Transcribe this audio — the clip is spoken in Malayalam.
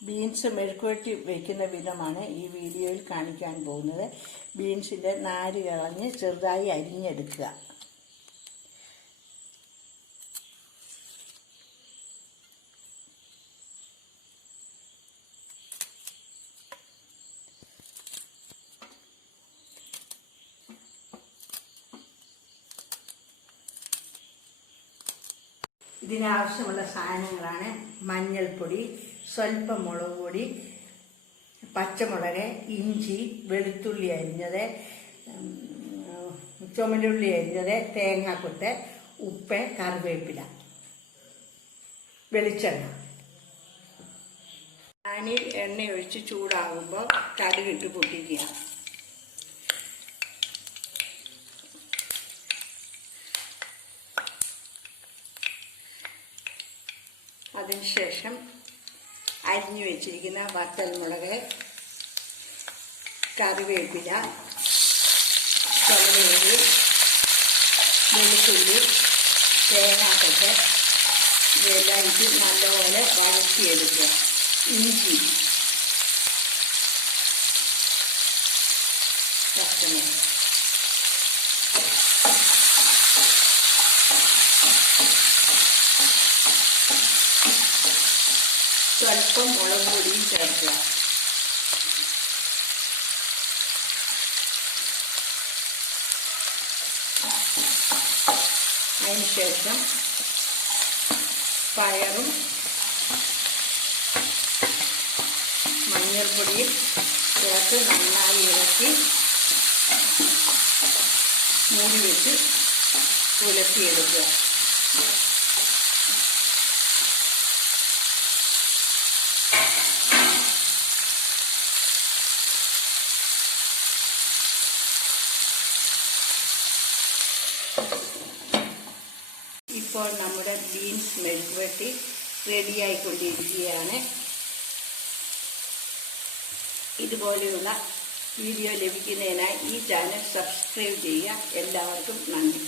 ബീൻസ് മെഴുക്കുവരട്ടി വയ്ക്കുന്ന വിധമാണ് ഈ വീഡിയോയിൽ കാണിക്കാൻ പോകുന്നത്. ബീൻസിൻ്റെ നാര് കളഞ്ഞ് ചെറുതായി അരിഞ്ഞെടുക്കുക. ഇതിനാവശ്യമുള്ള സാധനങ്ങളാണ് മഞ്ഞൾപ്പൊടി, സ്വല്പം മുളക് പൊടി, പച്ചമുളക്, ഇഞ്ചി, വെളുത്തുള്ളി അരിഞ്ഞത്, ചുമന്നുള്ളി അരിഞ്ഞത്, തേങ്ങാക്കൊത്ത്, ഉപ്പ്, കറിവേപ്പില, വെളിച്ചെണ്ണ. പാനിൽ എണ്ണ ഒഴിച്ച് ചൂടാകുമ്പോൾ കടുകിട്ട് പൊട്ടിക്കുക. അതിനുശേഷം അരിഞ്ഞു വെച്ചിരിക്കുന്ന വറ്റൽമുളക്, കറിവേപ്പില, ചുവന്നുള്ളി, വെളുത്തുള്ളി, തേങ്ങാക്കൊത്ത് ഇതെല്ലാം ഇട്ട് നല്ലപോലെ വഴറ്റിയെടുക്കുക. ഇഞ്ചി, പച്ചമുളക്, സ്വല്പം മുളക് പൊടിയും ചേർക്കുക. അതിനുശേഷം പയറും മഞ്ഞൾപ്പൊടിയും ചേർത്ത് നന്നായി ഇളക്കി മൂടി വെച്ച് ഉലത്തിയെടുക്കുക. ഇപ്പോൾ നമ്മുടെ ബീൻസ് മെഴുക്കുവരട്ടി റെഡിയായിക്കൊണ്ടിരിക്കുകയാണ്. ഇതുപോലെയുള്ള വീഡിയോ ലഭിക്കുന്നതിനായി ഈ ചാനൽ സബ്സ്ക്രൈബ് ചെയ്യുക. എല്ലാവർക്കും നന്ദി.